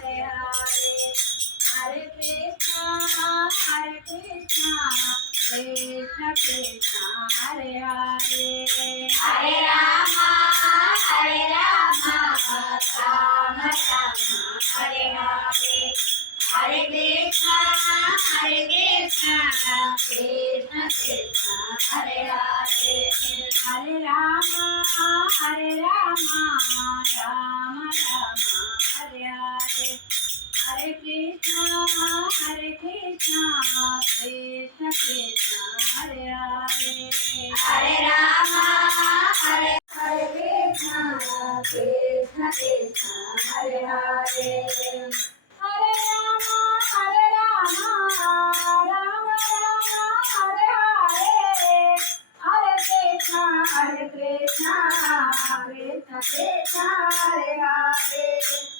Hare Krishna, Krishna Krishna, Hare Hare, Hare Rama, Rama Rama, Hare Hare, Hare Krishna, Krishna Krishna, Hare Hare, Hare Rama, Rama Rama, Hare Hare. Hare Krishna, Krishna Krishna, Hare Hare, Hare Rama, Hare Krishna, Krishna Krishna, Hare Hare, Hare Rama, Rama Rama, Hare Hare, Hare Krishna, Krishna Krishna, Hare Hare.